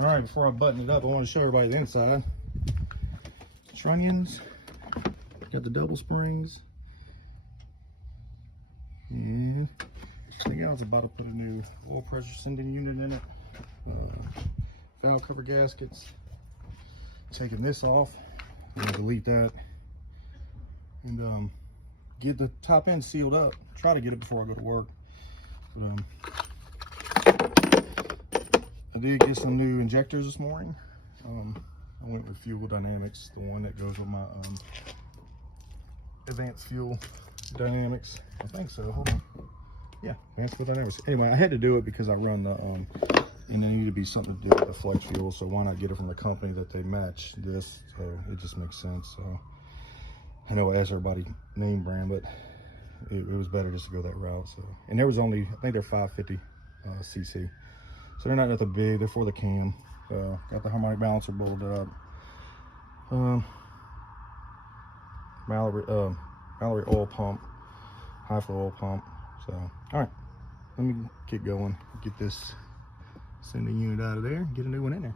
All right, before I button it up, I want to show everybody the inside. Trunions, got the double springs, and I think I was about to put a new oil pressure sending unit in it. Valve cover gaskets. Taking this off, I'm gonna delete that, and get the top end sealed up. Try to get it before I go to work. But I did get some new injectors this morning. I went with Fuel Dynamics, the one that goes with my Advanced Fuel Dynamics. I think so. Hold on. Yeah, Advanced Fuel Dynamics. Anyway, I had to do it because I run the and there needed to be something to do with the flex fuel, so why not get it from the company that they match this? So it just makes sense. So I know I asked everybody name brand, but it was better just to go that route. So, and there was only, I think they're 550 cc, so they're not nothing big. They're for the cam. Got the harmonic balancer bolted up. Mallory oil pump, high flow oil pump. So all right, let me get going. Get this sending unit out of there. Get a new one in there.